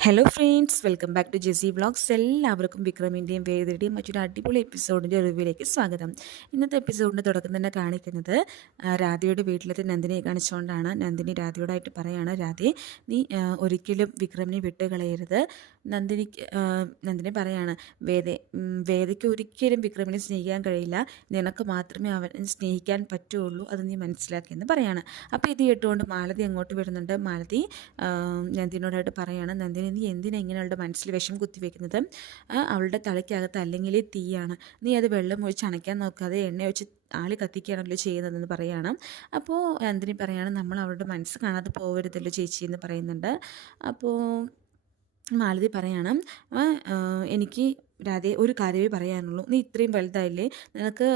Hello friends welcome back to JC vlogs എല്ലാവർക്കും വിക്രമിന്റെയും വേദിയുടെയും മറ്റൊരു അടിപൊളി എപ്പിസോഡിന്റെ റിവ്യൂയിലേക്ക് സ്വാഗതം. ഇന്നത്തെ എപ്പിസോഡിന്റെ തുടക്കം തന്നെ കാണിക്കുന്നത് രാധയുടെ വീട്ടിലത്തെ നന്ദിനിയെ കാണിച്ചുകൊണ്ടാണ്. നന്ദിനി രാധയോടായിട്ട് പറയാണ് രാധേ നീ ഒരിക്കലും വിക്രമിനെ വിട്ട് കളയരുത് നന്ദിനിക്ക് നന്ദിനി പറയാണ് വേദ വേദയ്ക്ക് ഒരിക്കലും വിക്രമിനെ സ്നേഹിക്കാൻ കഴിയില്ല. നിനക്ക് മാത്രമേ അവൻ സ്നേഹിക്കാൻ പറ്റുള്ളൂ. അത് നീ മനസ്സിലാക്കിയെന്ന് പറയാണ്. അപ്പോൾ ഇത് കേട്ടുകൊണ്ട് മാലതി അങ്ങോട്ട് വരുന്നുണ്ട്. മാലതി നന്ദിനോടായിട്ട് പറയാണ് നന്ദിനി നീ എന്തിനാ ഇങ്ങനെ അവളുടെ മനസ്സിൽ വിഷം കുത്തിവെക്കുന്നത്? അവളുടെ തലയ്ക്കകത്ത് അല്ലെങ്കിൽ തീയാണ്. നീ അത് വെള്ളം ഒഴിച്ച് അണയ്ക്കാൻ നോക്കാതെ എണ്ണ ഒഴിച്ച് ആളി കത്തിക്കുകയാണല്ലോ ചെയ്യുന്നതെന്ന് പറയാണ്. അപ്പോൾ നന്ദിനി പറയാണ് നമ്മൾ അവളുടെ മനസ്സ് കാണാതെ പോകരുതല്ലോ ചേച്ചി എന്ന് പറയുന്നുണ്ട്. അപ്പോൾ മാലതി പറയണം "ആ, ആ, എനിക്ക് രാധെ ഒരു കാര്യമേ പറയാനുള്ളൂ. നീ ഇത്രയും വലുതായില്ലേ? നിനക്ക്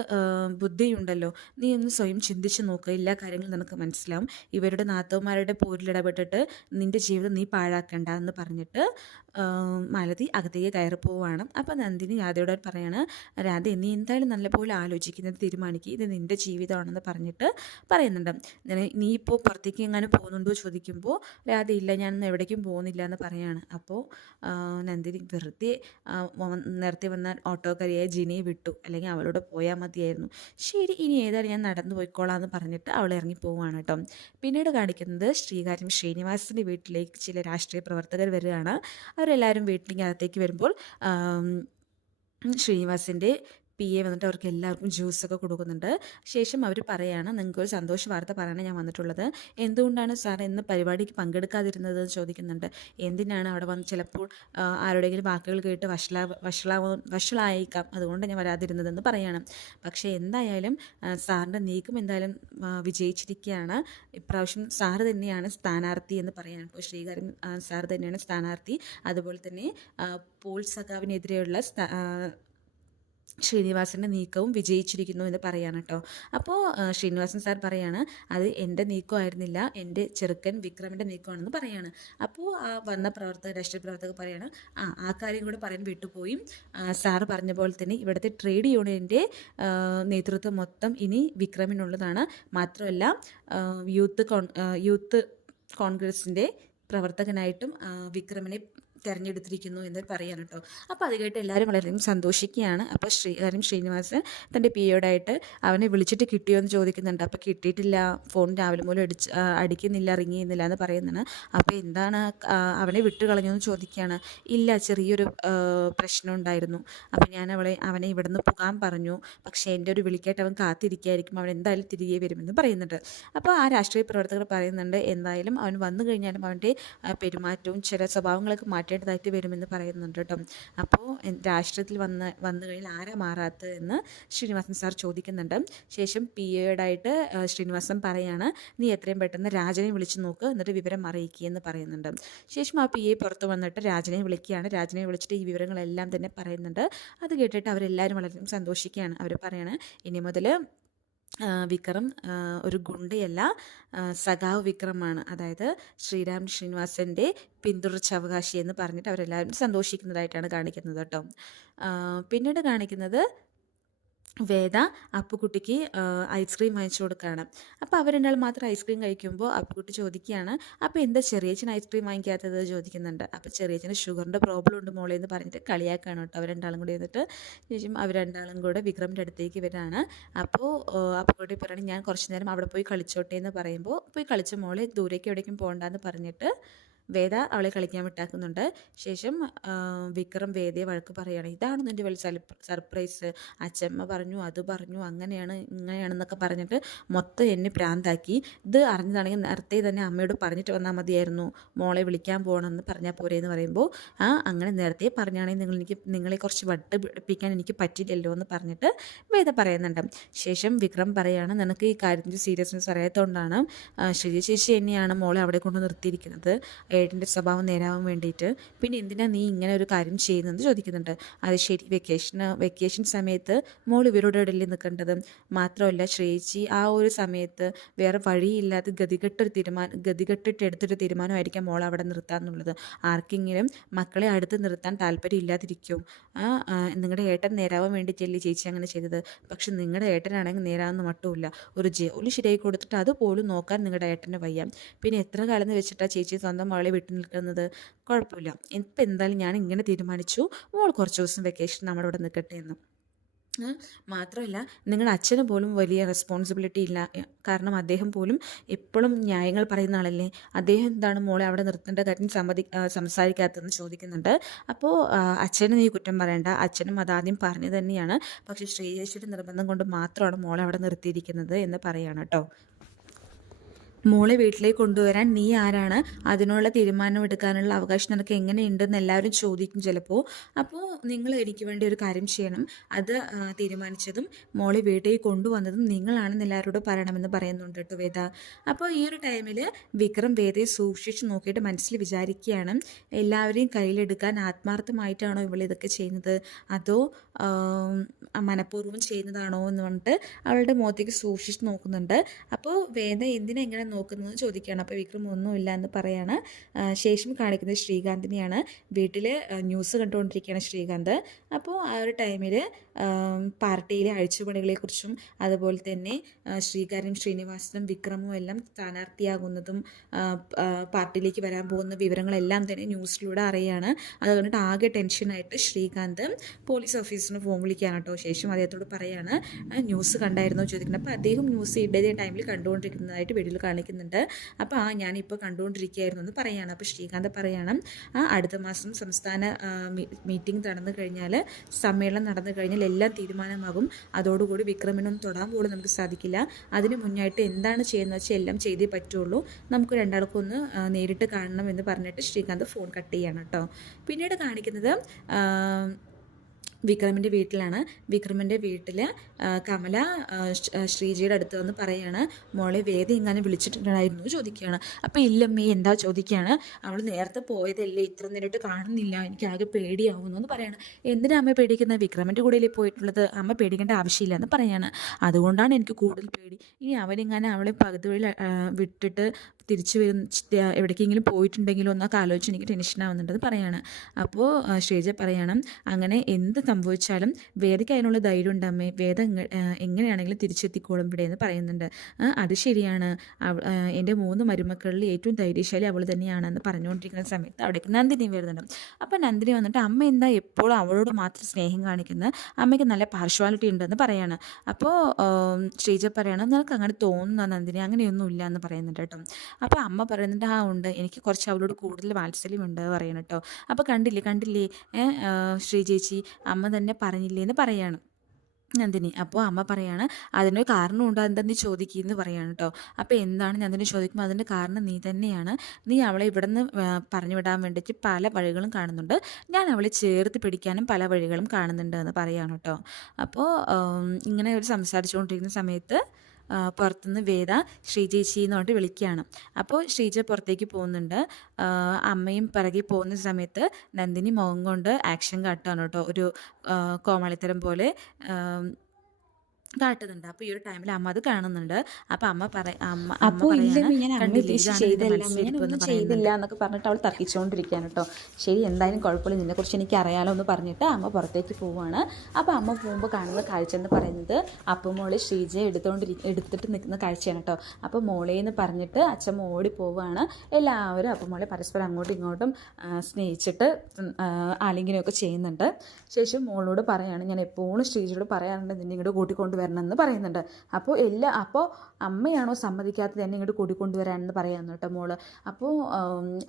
ബുദ്ധിയുണ്ടല്ലോ. നീ ഒന്ന് സ്വയം ചിന്തിച്ച് നോക്കുക എല്ലാ കാര്യങ്ങളും നിനക്ക് മനസ്സിലാവും. ഇവരുടെ നാത്തവന്മാരുടെ പോരിലിടപെട്ടിട്ട് നിന്റെ ജീവിതം നീ പാഴാക്കണ്ട എന്ന് പറഞ്ഞിട്ട് മാലതി അകത്തേക്ക് കയറി പോവുകയാണ്. അപ്പോൾ നന്ദിനി രാധയോട് പറയാണ് രാധ നീ എന്തായാലും നല്ലപോലെ ആലോചിക്കുന്നത് തീരുമാനിക്കുക ഇത് നിന്റെ ജീവിതമാണെന്ന് പറഞ്ഞിട്ട് പറയുന്നുണ്ട്. നീ ഇപ്പോൾ പുറത്തേക്ക് എങ്ങനെ പോകുന്നുണ്ടോ ചോദിക്കുമ്പോൾ രാധ ഇല്ല ഞാനൊന്നും എവിടേക്കും പോകുന്നില്ല എന്ന് പറയാണ്. അപ്പോൾ നന്ദിനി വെറുതെ നേരത്തെ വന്ന ഓട്ടോക്കാരിയായ ജിനിയെ വിട്ടു. അല്ലെങ്കിൽ അവളോട് പോയാൽ മതിയായിരുന്നു. ശരി ഇനി ഏതായാലും ഞാൻ നടന്നു പോയിക്കോളാം എന്ന് പറഞ്ഞിട്ട് അവൾ ഇറങ്ങി പോവുകയാണ് കേട്ടോ. പിന്നീട് കാണിക്കുന്നത് ശ്രീകാര്യം ശ്രീനിവാസിന്റെ വീട്ടിലേക്ക് ചില രാഷ്ട്രീയ പ്രവർത്തകർ വരികയാണ്. അവരെല്ലാവരും വീട്ടിലേക്ക് അകത്തേക്ക് വരുമ്പോൾ ശ്രീനിവാസിന്റെ പി എ വന്നിട്ട് അവർക്ക് എല്ലാവർക്കും ജ്യൂസൊക്കെ കൊടുക്കുന്നുണ്ട്. ശേഷം അവർ പറയാണ് നിങ്ങൾക്ക് ഒരു സന്തോഷ വാർത്ത പറയാനാണ് ഞാൻ വന്നിട്ടുള്ളത്. എന്തുകൊണ്ടാണ് സാർ ഇന്ന് പരിപാടിക്ക് പങ്കെടുക്കാതിരുന്നത്? എന്ന് ചോദിക്കുന്നുണ്ട്. എന്തിനാണ് അവിടെ വന്ന് ചിലപ്പോൾ ആരുടെയെങ്കിലും വാക്കുകൾ കേട്ട് വഷളാ വഷളാവ വഷളായേക്കാം. അതുകൊണ്ട് ഞാൻ വരാതിരുന്നതെന്ന് പറയാണ്. പക്ഷേ എന്തായാലും സാറിന്റെ നീക്കം എന്തായാലും വിജയിച്ചിരിക്കുകയാണ്. ഇപ്രാവശ്യം സാറ് തന്നെയാണ് സ്ഥാനാർത്ഥി എന്ന് പറയാണ്. ഇപ്പോൾ ശ്രീകാരൻ സാർ തന്നെയാണ് സ്ഥാനാർത്ഥി. അതുപോലെ തന്നെ പോൾ സഖാവിനെതിരെയുള്ള ശ്രീനിവാസന്റെ നീക്കവും വിജയിച്ചിരിക്കുന്നു എന്ന് പറയാണ് കേട്ടോ. അപ്പോൾ ശ്രീനിവാസൻ സാർ പറയാണ് അത് എന്റെ നീക്കമായിരുന്നില്ല എന്റെ ചെറുക്കൻ വിക്രമിന്റെ നീക്കമാണെന്ന് പറയാണ്. അപ്പോൾ ആ വന്ന പ്രവർത്തക രാഷ്ട്രീയ പ്രവർത്തകർ പറയാണ് ആ ആ കാര്യം കൂടെ പറയാൻ വിട്ടുപോയി. സാർ പറഞ്ഞ പോലെ തന്നെ ഇവിടുത്തെ ട്രേഡ് യൂണിയന്റെ നേതൃത്വം മൊത്തം ഇനി വിക്രമിനുള്ളതാണ്. മാത്രമല്ല യൂത്ത് യൂത്ത് കോൺഗ്രസിന്റെ പ്രവർത്തകനായിട്ടും വിക്രമിനെ തിരഞ്ഞെടുത്തിരിക്കുന്നു എന്ന് പറയാൻ കേട്ടോ അപ്പോൾ അത് കേട്ട് എല്ലാവരും വളരെയധികം സന്തോഷിക്കുകയാണ്. അപ്പോൾ ശ്രീ ആരും ശ്രീനിവാസൻ തന്റെ പി പിയോടായിട്ട് അവനെ വിളിച്ചിട്ട് കിട്ടിയോ എന്ന് ചോദിക്കുന്നുണ്ട്. അപ്പോൾ കിട്ടിയിട്ടില്ല. ഫോൺ രാവിലെ മൂലം അടിച്ച് അടിക്കുന്നില്ല റിങ് ചെയ്യുന്നില്ല എന്ന് പറയുന്നതാണ് അപ്പോൾ എന്താണ് അവനെ വിട്ടു കളഞ്ഞു എന്ന് ചോദിക്കുകയാണ്. ഇല്ല ചെറിയൊരു പ്രശ്നം ഉണ്ടായിരുന്നു. അപ്പോൾ ഞാൻ അവളെ അവനെ ഇവിടുന്ന് പോകാൻ പറഞ്ഞു. പക്ഷേ എന്റെ ഒരു വിളിക്കായിട്ട് അവൻ കാത്തിരിക്കുകയായിരിക്കും അവൻ എന്തായാലും തിരികെ വരുമെന്ന് പറയുന്നുണ്ട്. അപ്പോൾ ആ രാഷ്ട്രീയ പ്രവർത്തകർ പറയുന്നുണ്ട് എന്തായാലും അവൻ വന്നു കഴിഞ്ഞാലും അവന്റെ പെരുമാറ്റവും ചില സ്വഭാവങ്ങളൊക്കെ മാറ്റേണ്ടതായിട്ട് വരുമെന്ന് പറയുന്നുണ്ട് കേട്ടോ അപ്പോൾ രാഷ്ട്രീയത്തിൽ വന്ന് വന്നു കഴിഞ്ഞാൽ ആരാ മാറാത്തത് എന്ന് ശ്രീനിവാസൻ സാർ ചോദിക്കുന്നുണ്ട്. ശേഷം പി എയോടായിട്ട് ശ്രീനിവാസൻ പറയാണ് നീ എത്രയും പെട്ടെന്ന് രാജനെ വിളിച്ച് നോക്ക് എന്നിട്ട് വിവരം അറിയിക്കുക എന്ന് പറയുന്നുണ്ട്. ശേഷം ആ പി എ പുറത്ത് വന്നിട്ട് രാജനെ വിളിക്കുകയാണ്. രാജനെ വിളിച്ചിട്ട് ഈ വിവരങ്ങളെല്ലാം തന്നെ പറയുന്നുണ്ട്. അത് കേട്ടിട്ട് അവരെല്ലാവരും വളരെ സന്തോഷിക്കുകയാണ്. അവർ പറയാണ് ഇനി മുതൽ വിക്രം ഒരു ഗുണ്ടയല്ല സഖാവ് വിക്രമാണ്. അതായത് ശ്രീരാം ശ്രീനിവാസന്റെ പിന്തുടർച്ചവകാശി എന്ന് പറഞ്ഞിട്ട് അവരെല്ലാവരും സന്തോഷിക്കുന്നതായിട്ടാണ് കാണിക്കുന്നത് കേട്ടോ. പിന്നീട് കാണിക്കുന്നത് വേദ അപ്പുക്കുട്ടിക്ക് ഐസ്ക്രീം വാങ്ങിച്ചു കൊടുക്കുകയാണ് അപ്പോൾ അവർ രണ്ടാൾ മാത്രം ഐസ്ക്രീം കഴിക്കുമ്പോൾ അപ്പുക്കുട്ടി ചോദിക്കുകയാണ് അപ്പോൾ എന്താ ചെറിയച്ഛൻ ഐസ്ക്രീം വാങ്ങിക്കാത്തത്? ചോദിക്കുന്നുണ്ട്. അപ്പോൾ ചെറിയച്ഛന് ഷുഗറിന്റെ പ്രോബ്ലം ഉണ്ട് മോളെ എന്ന് പറഞ്ഞിട്ട് കളിയാക്കാണ് കേട്ടോ. അവർ രണ്ടാളും കൂടി എന്നിട്ട് ശേഷം അവർ രണ്ടാളും കൂടെ വിക്രമിന്റെ അടുത്തേക്ക് വരാണ്. അപ്പോൾ അപ്പുക്കുട്ടി പറയുകയാണ് ഞാൻ കുറച്ച് നേരം അവിടെ പോയി കളിച്ചോട്ടെ എന്ന് പറയുമ്പോൾ പോയി കളിച്ച മോളെ ദൂരേക്ക് എവിടേക്കും പോകണ്ടെന്ന് പറഞ്ഞിട്ട് വേദ അവളെ കളിക്കാൻ വിട്ടാക്കുന്നുണ്ട്. ശേഷം വിക്രം വേദയെ വഴക്ക് പറയുകയാണ് ഇതാണ് നിന്റെ വലിയ സർപ്രൈസ്? അച്ഛമ്മ പറഞ്ഞു അത് പറഞ്ഞു അങ്ങനെയാണ് ഇങ്ങനെയാണെന്നൊക്കെ പറഞ്ഞിട്ട് മൊത്തം എന്നെ പ്രാന്താക്കി. ഇത് അറിഞ്ഞതാണെങ്കിൽ നേരത്തെ തന്നെ അമ്മയോട് പറഞ്ഞിട്ട് വന്നാൽ മതിയായിരുന്നു. മോളെ വിളിക്കാൻ പോകണമെന്ന് പറഞ്ഞാൽ പോരെ എന്ന് പറയുമ്പോൾ ആ അങ്ങനെ നേരത്തെ പറഞ്ഞാണെങ്കിൽ നിങ്ങൾ എനിക്ക് നിങ്ങളെ കുറച്ച് വട്ട് പിടിപ്പിക്കാൻ എനിക്ക് പറ്റില്ലല്ലോ എന്ന് പറഞ്ഞിട്ട് വേദ പറയുന്നുണ്ട്. ശേഷം വിക്രം പറയാണ് നിനക്ക് ഈ കാര്യത്തിന്റെ സീരിയസ്നെസ് അറിയാത്തതുകൊണ്ടാണ് ആ, ശേഷി എന്നെയാണ് മോളെ അവിടെ കൊണ്ട് നിർത്തിയിരിക്കുന്നത്. ഏട്ടന്റെ സ്വഭാവം നേരാവാൻ വേണ്ടിയിട്ട് പിന്നെ എന്തിനാ നീ ഇങ്ങനെ ഒരു കാര്യം ചെയ്യുന്നത് ചോദിക്കുന്നുണ്ട്. അത് ശരി വെക്കേഷൻ വെക്കേഷൻ സമയത്ത് മോൾ ഇവരോട് ഇടയിൽ നിൽക്കേണ്ടത് മാത്രമല്ല ശ്രേച്ചി ആ ഒരു സമയത്ത് വേറെ വഴിയില്ലാത്ത ഗതികെട്ടൊരു തീരുമാനം ഗതികെട്ടിട്ട് എടുത്തൊരു തീരുമാനമായിരിക്കാം മോൾ അവിടെ നിർത്താമെന്നുള്ളത് ആർക്കെങ്കിലും മക്കളെ അടുത്ത് നിർത്താൻ താല്പര്യം ഇല്ലാതിരിക്കും. നിങ്ങളുടെ ഏട്ടൻ നേരാവാൻ വേണ്ടിയിട്ടല്ലേ ചേച്ചി അങ്ങനെ ചെയ്തത്. പക്ഷെ നിങ്ങളുടെ ഏട്ടനാണെങ്കിൽ നേരാവുന്ന മട്ടുമില്ല. ഒരു ജോലി ശരിയായി കൊടുത്തിട്ട് അതുപോലും നോക്കാൻ നിങ്ങളുടെ ഏട്ടന് വയ്യ. പിന്നെ എത്ര കാലം എന്ന് വെച്ചിട്ടാ ചേച്ചി സ്വന്തം മകളെ ഒരാളെ വിട്ടു നിൽക്കുന്നത്? കുഴപ്പമില്ല. ഇപ്പം എന്തായാലും ഞാൻ ഇങ്ങനെ തീരുമാനിച്ചു. മോൾ കുറച്ച് ദിവസം വെക്കേഷൻ നമ്മുടെ ഇവിടെ നിൽക്കട്ടെ എന്ന് മാത്രമല്ല നിങ്ങളുടെ അച്ഛന് പോലും വലിയ റെസ്പോൺസിബിലിറ്റി ഇല്ല. കാരണം അദ്ദേഹം പോലും എപ്പോഴും ന്യായങ്ങൾ പറയുന്ന ആളല്ലേ? അദ്ദേഹം എന്താണ് മോളെ അവിടെ നിർത്തേണ്ട കാര്യം സമ്മതി സംസാരിക്കാത്തതെന്ന് ചോദിക്കുന്നുണ്ട്. അപ്പോൾ അച്ഛന് നീ കുറ്റം പറയണ്ട. അച്ഛനും അതാദ്യം പറഞ്ഞു തന്നെയാണ്. പക്ഷേ ശ്രീയേച്ചിയുടെ നിർബന്ധം കൊണ്ട് മാത്രമാണ് മോളെ അവിടെ നിർത്തിയിരിക്കുന്നത് എന്ന് പറയുകയാണ് കേട്ടോ. മോളെ വീട്ടിലേക്ക് കൊണ്ടുവരാൻ നീ ആരാണ്? അതിനുള്ള തീരുമാനം എടുക്കാനുള്ള അവകാശം നിനക്ക് എങ്ങനെയുണ്ടെന്ന് എല്ലാവരും ചോദിക്കും ചിലപ്പോൾ അപ്പോൾ നിങ്ങൾ എനിക്ക് വേണ്ടി ഒരു കാര്യം ചെയ്യണം. അത് തീരുമാനിച്ചതും മോളെ വീട്ടിലേക്ക് കൊണ്ടുവന്നതും നിങ്ങളാണെന്ന് എല്ലാവരോടും പറയണമെന്ന് പറയുന്നുണ്ട് കേട്ടോ വേദ. അപ്പോൾ ഈ ഒരു ടൈമിൽ വിക്രം വേദയെ സൂക്ഷിച്ച് നോക്കിയിട്ട് മനസ്സിൽ വിചാരിക്കുകയാണ് എല്ലാവരെയും കയ്യിലെടുക്കാൻ ആത്മാർത്ഥമായിട്ടാണോ ഇവൾ ഇതൊക്കെ ചെയ്യുന്നത്? അതോ മനഃപൂർവം ചെയ്യുന്നതാണോ എന്ന് പറഞ്ഞിട്ട് അവളുടെ മുഖത്തേക്ക് സൂക്ഷിച്ച് നോക്കുന്നുണ്ട്. അപ്പോൾ വേദ എന്തിനാ ഇങ്ങനെ നോക്കുന്നത് ചോദിക്കുകയാണ്. അപ്പോൾ വിക്രം ഒന്നുമില്ല എന്ന് പറയാണ്. ശേഷം കാണിക്കുന്നത് ശ്രീകാന്തിനെയാണ്. വീട്ടിൽ ന്യൂസ് കണ്ടുകൊണ്ടിരിക്കുകയാണ് ശ്രീകാന്ത്. അപ്പോൾ ആ ഒരു ടൈമിൽ പാർട്ടിയിലെ അഴിച്ചുപണികളെക്കുറിച്ചും അതുപോലെ തന്നെ ശ്രീകാര്യം ശ്രീനിവാസനും വിക്രമും എല്ലാം സ്ഥാനാർത്ഥിയാകുന്നതും പാർട്ടിയിലേക്ക് വരാൻ പോകുന്ന വിവരങ്ങളെല്ലാം തന്നെ ന്യൂസിലൂടെ അറിയാണ്. അതുകൊണ്ട് ആകെ ടെൻഷനായിട്ട് ശ്രീകാന്ത് പോലീസ് ഓഫീസറിന് ഫോൺ വിളിക്കുകയാണ് കേട്ടോ. ശേഷം അദ്ദേഹത്തോട് പറയാണ് ന്യൂസ് കണ്ടായിരുന്നോ ചോദിക്കുന്നത്. അപ്പോൾ അദ്ദേഹം ന്യൂസ് ഇടതേ ടൈമിൽ കണ്ടുകൊണ്ടിരിക്കുന്നതായിട്ട് വീഡിയോയിൽ കാണിക്കുന്നുണ്ട് അപ്പോൾ ആ ഞാനിപ്പോൾ കണ്ടുകൊണ്ടിരിക്കുകയായിരുന്നു എന്ന് പറയുകയാണ് അപ്പോൾ ശ്രീകാന്ത് പറയണം ആ അടുത്ത മാസം സംസ്ഥാന മീറ്റിംഗ് നടന്നു കഴിഞ്ഞാൽ സമ്മേളനം നടന്നു കഴിഞ്ഞാൽ എല്ലാം തീരുമാനമാകും. അതോടുകൂടി വിക്രമിനൊന്നും തൊടാൻ പോലും നമുക്ക് സാധിക്കില്ല. അതിന് മുന്നായിട്ട് എന്താണ് ചെയ്യുന്നത് വെച്ചാൽ എല്ലാം ചെയ്തേ പറ്റുള്ളൂ. നമുക്ക് രണ്ടാൾക്കും ഒന്ന് നേരിട്ട് കാണണം എന്ന് പറഞ്ഞിട്ട് ശ്രീകാന്ത് ഫോൺ കട്ട് ചെയ്യാണ് കേട്ടോ. പിന്നീട് കാണിക്കുന്നത് വിക്രമിന്റെ വീട്ടിലാണ്. വിക്രമിന്റെ വീട്ടിൽ കമല ശ്രീജയുടെ അടുത്ത് വന്ന് പറയാണ് മോളെ വേദ എങ്ങനെ വിളിച്ചിട്ടുണ്ടായിരുന്നു ചോദിക്കുകയാണ്. അപ്പോൾ ഇല്ലമ്മേ എന്താ ചോദിക്കുകയാണ്? അവൾ നേരത്തെ പോയതല്ലേ ഇത്ര നേരിട്ട് കാണുന്നില്ല എനിക്ക് ആകെ പേടിയാവുന്നു എന്ന് പറയാണ്. എന്തിനാ അമ്മ പേടിക്കുന്നത്? വിക്രമിന്റെ കൂടെയല്ലേ പോയിട്ടുള്ളത്. അമ്മ പേടിക്കേണ്ട ആവശ്യമില്ല എന്ന് പറയാണ്. അതുകൊണ്ടാണ് എനിക്ക് കൂടുതൽ പേടി. ഇനി അവനിങ്ങനെ അവളെ പകുതി വഴി വിട്ടിട്ട് തിരിച്ചു വരുന്ന എവിടേക്കെങ്കിലും പോയിട്ടുണ്ടെങ്കിലോ എന്നൊക്കെ ആലോചിച്ച് എനിക്ക് ടെൻഷൻ ആവുന്നുണ്ടെന്ന് പറയാണ്. അപ്പോൾ ശ്രീജ പറയണം അങ്ങനെ എന്ത് സംഭവിച്ചാലും വേദയ്ക്ക് അതിനുള്ള ധൈര്യം ഉണ്ടമ്മേ വേദ എങ്ങനെയാണെങ്കിലും തിരിച്ചെത്തിക്കോളും ഇവിടെ എന്ന് പറയുന്നുണ്ട്. അത് ശരിയാണ്. എന്റെ മൂന്ന് മരുമക്കളിൽ ഏറ്റവും ധൈര്യശാലി അവൾ തന്നെയാണെന്ന് പറഞ്ഞുകൊണ്ടിരിക്കുന്ന സമയത്ത് അവിടേക്ക് നന്ദിനി വരുന്നുണ്ട്. അപ്പോൾ നന്ദിനി വന്നിട്ട് അമ്മ എന്താ എപ്പോഴും അവളോട് മാത്രം സ്നേഹം കാണിക്കുന്നത് അമ്മയ്ക്ക് നല്ല പാർഷ്വാലിറ്റി ഉണ്ടെന്ന് പറയാണ്. അപ്പോൾ ശ്രീജ പറയണം നിനക്ക് അങ്ങനെ തോന്നുന്ന നന്ദിനി? അങ്ങനെയൊന്നും ഇല്ല എന്ന് പറയുന്നുണ്ട് കേട്ടോ. അപ്പോൾ അമ്മ പറയുന്നുണ്ട് ആ ഉണ്ട്. എനിക്ക് കുറച്ച് അവളോട് കൂടുതൽ വാത്സല്യമുണ്ട് പറയണം കേട്ടോ. അപ്പോൾ കണ്ടില്ലേ കണ്ടില്ലേ? ശ്രീ ചേച്ചി അമ്മ തന്നെ പറഞ്ഞില്ലേ എന്ന് പറയാണ്. നന്ദിനി അപ്പോൾ അമ്മ പറയാണ് അതിനൊരു കാരണമുണ്ട് നീ ചോദിക്കുന്നു? പറയാണ് കേട്ടോ. അപ്പോൾ എന്താണ് നന്ദിനി ചോദിക്കുമ്പോൾ അതിന്റെ കാരണം നീ തന്നെയാണ്. നീ അവളെ ഇവിടെ നിന്ന് പറഞ്ഞു വിടാൻ വേണ്ടിയിട്ട് പല വഴികളും കാണുന്നുണ്ട്. ഞാൻ അവളെ ചേർത്ത് പിടിക്കാനും പല വഴികളും കാണുന്നുണ്ട് എന്ന് പറയാണ് കേട്ടോ. അപ്പോൾ ഇങ്ങനെ ഒരു സംസാരിച്ചുകൊണ്ടിരിക്കുന്ന സമയത്ത് പുറത്തുനിന്ന് വേദ ശ്രീജേച്ചി എന്ന് പറഞ്ഞിട്ട് വിളിക്കുകയാണ്. അപ്പോൾ ശ്രീജ പുറത്തേക്ക് പോകുന്നുണ്ട്. അമ്മയും പിറകെ പോകുന്ന സമയത്ത് നന്ദിനി മുഖം കൊണ്ട് ആക്ഷൻ കാട്ടുകയാണ് കേട്ടോ. ഒരു കോമാളിത്തരം പോലെ കാട്ടുന്നുണ്ട്. അപ്പോൾ ഈ ഒരു ടൈമിൽ അമ്മ അത് കാണുന്നുണ്ട്. അപ്പോൾ അമ്മ അമ്മ അപ്പോൾ ഞാൻ കണ്ടില്ലേ ചെയ്തല്ല എന്നൊക്കെ പറഞ്ഞിട്ട് അവൾ തർക്കിച്ചുകൊണ്ടിരിക്കുകയാണ് കേട്ടോ ശരി എന്തായാലും കുഴപ്പമില്ല. നിന്നെക്കുറിച്ച് എനിക്ക് അറിയാലോ എന്ന് പറഞ്ഞിട്ട് അമ്മ പുറത്തേക്ക് പോവുകയാണ് അപ്പോൾ അമ്മ പോകുമ്പോൾ കാണുന്ന കാഴ്ച എന്ന് പറയുന്നത് അപ്പം മോളെ ശ്രീജയെ എടുത്തുകൊണ്ടിരി എടുത്തിട്ട് നിൽക്കുന്ന കാഴ്ചയാണ് കേട്ടോ അപ്പോൾ മോളെ എന്ന് പറഞ്ഞിട്ട് അച്ഛമ്മ ഓടി പോവുകയാണ് എല്ലാവരും അപ്പം മോളെ പരസ്പരം അങ്ങോട്ടും ഇങ്ങോട്ടും സ്നേഹിച്ചിട്ട് ആലിംഗനമൊക്കെ ചെയ്യുന്നുണ്ട്. ശേഷം മോളോട് പറയാണ് ഞാൻ എപ്പോഴും ശ്രീജയോട് പറയാറുണ്ട് നിന്നെ ഇങ്ങോട്ട് കൂട്ടിക്കൊണ്ട് വരണം എന്ന് പറയുന്നുണ്ട്. അപ്പോൾ എല്ലാ അപ്പോൾ അമ്മയാണോ സമ്മതിക്കാത്തത് എന്നെ ഇങ്ങോട്ട് കൂട്ടിക്കൊണ്ടുവരാനെന്ന് പറയാമെന്ന് കേട്ടോ മോൾ. അപ്പോൾ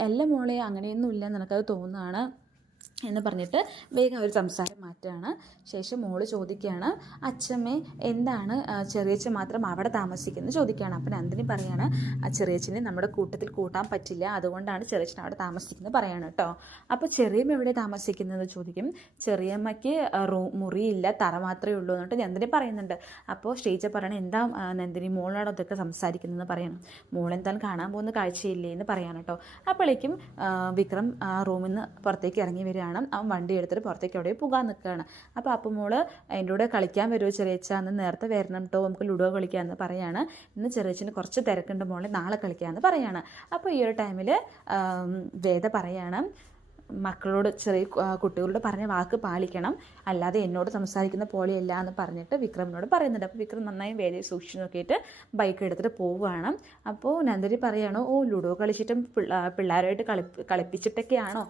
എല്ലാ മോളെ അങ്ങനെയൊന്നും ഇല്ല നിനക്കത് തോന്നുകയാണ് എന്ന് പറഞ്ഞിട്ട് വേഗം ഒരു സംസാരം മാറ്റുകയാണ്. ശേഷം മോൾ ചോദിക്കുകയാണ് അച്ഛമ്മേ എന്താണ് ചെറിയച്ഛൻ മാത്രം അവിടെ താമസിക്കുന്നത് ചോദിക്കുകയാണ്. അപ്പം നന്ദിനി പറയാണ് ആ ചെറിയച്ഛനെ നമ്മുടെ കൂട്ടത്തിൽ കൂട്ടാൻ പറ്റില്ല. അതുകൊണ്ടാണ് ചെറിയച്ഛൻ അവിടെ താമസിക്കുന്നത് പറയാണ് കേട്ടോ അപ്പോൾ ചെറിയമ്മ എവിടെ താമസിക്കുന്നത് ചോദിക്കും ചെറിയമ്മയ്ക്ക് റൂ മുറിയില്ല തറ മാത്രമേ ഉള്ളൂ എന്നിട്ട് നന്ദിനി പറയുന്നുണ്ട്. അപ്പോൾ ശ്രീജ പറയണം എന്താ നന്ദിനി മോളോട് അതൊക്കെ സംസാരിക്കുന്നതെന്ന് പറയണം. മോളെന്തായാലും കാണാൻ പോകുന്ന കാഴ്ചയില്ലേ? എന്ന് പറയാനാണ് കേട്ടോ അപ്പോഴേക്കും വിക്രം റൂമിൽ നിന്ന് പുറത്തേക്ക് ഇറങ്ങി വരികയാണ്. അവൻ വണ്ടി എടുത്തിട്ട് പുറത്തേക്ക് അവിടെ പോകാൻ നിൽക്കുകയാണ്. അപ്പോൾ അപ്പം മോൾ എന്റെ കൂടെ കളിക്കാൻ വരുമോ ചെറിയച്ച അന്ന് നേരത്തെ വരണം കേട്ടോ നമുക്ക് ലുഡോ കളിക്കാമെന്ന് പറയാണ്. ഇന്ന് ചെറിയച്ചന് കുറച്ച് തിരക്കുണ്ട് മോളെ നാളെ കളിക്കാമെന്ന് പറയാണ്. അപ്പോൾ ഈ ഒരു ടൈമിൽ വേദ പറയാണ് മക്കളോട് ചെറിയ കുട്ടികളോട് പറഞ്ഞ വാക്ക് പാലിക്കണം. അല്ലാതെ എന്നോട് സംസാരിക്കുന്ന പോലെയല്ല എന്ന് പറഞ്ഞിട്ട് വിക്രമിനോട് പറയുന്നുണ്ട്. അപ്പോൾ വിക്രം നന്നായി വേദയെ സൂക്ഷിച്ച് നോക്കിയിട്ട് ബൈക്ക് എടുത്തിട്ട് പോവുകയാണ്. അപ്പോൾ നന്ദരി പറയുകയാണോ ഓ ലുഡോ കളിച്ചിട്ടും പിള്ള പിള്ളേരുമായിട്ട് കളി കളിപ്പിച്ചിട്ടൊക്കെയാണോ?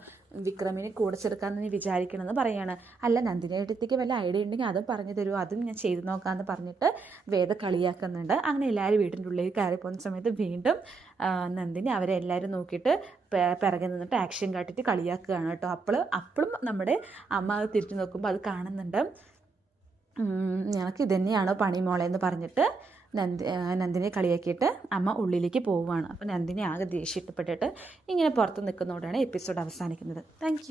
വിക്രമിനെ കൂടെ ചേർക്കാമെന്ന് വിചാരിക്കണമെന്ന് പറയാണ്. അല്ല നന്ദിനി അടുത്തേക്ക് വല്ല ഐഡിയ ഉണ്ടെങ്കിൽ അതും പറഞ്ഞു തരുമോ അതും ഞാൻ ചെയ്തു നോക്കാമെന്ന് പറഞ്ഞിട്ട് വേദ കളിയാക്കുന്നുണ്ട്. അങ്ങനെ എല്ലാവരും വീട്ടിന്റെ ഉള്ളിൽ കയറി പോകുന്ന സമയത്ത് വീണ്ടും നന്ദിനി അവരെ എല്ലാവരും നോക്കിയിട്ട് പിറകെ നിന്നിട്ട് ആക്ഷൻ കാട്ടിയിട്ട് കളിയാക്കുകയാണ് കേട്ടോ. അപ്പോൾ അപ്പോഴും നമ്മുടെ അമ്മ തിരിച്ചു നോക്കുമ്പോൾ അത് കാണുന്നുണ്ട്. നിനക്ക് ഇതന്നെയാണോ പണി മോളെ എന്ന് പറഞ്ഞിട്ട് നന്ദി നന്ദിനെ കളിയാക്കിയിട്ട് അമ്മ ഉള്ളിലേക്ക് പോവുകയാണ്. അപ്പോൾ നന്ദിനെ ആകെ ദേഷ്യപ്പെട്ടിട്ട് ഇങ്ങനെ പുറത്ത് നിൽക്കുന്നതോടെയാണ് എപ്പിസോഡ് അവസാനിക്കുന്നത്. താങ്ക്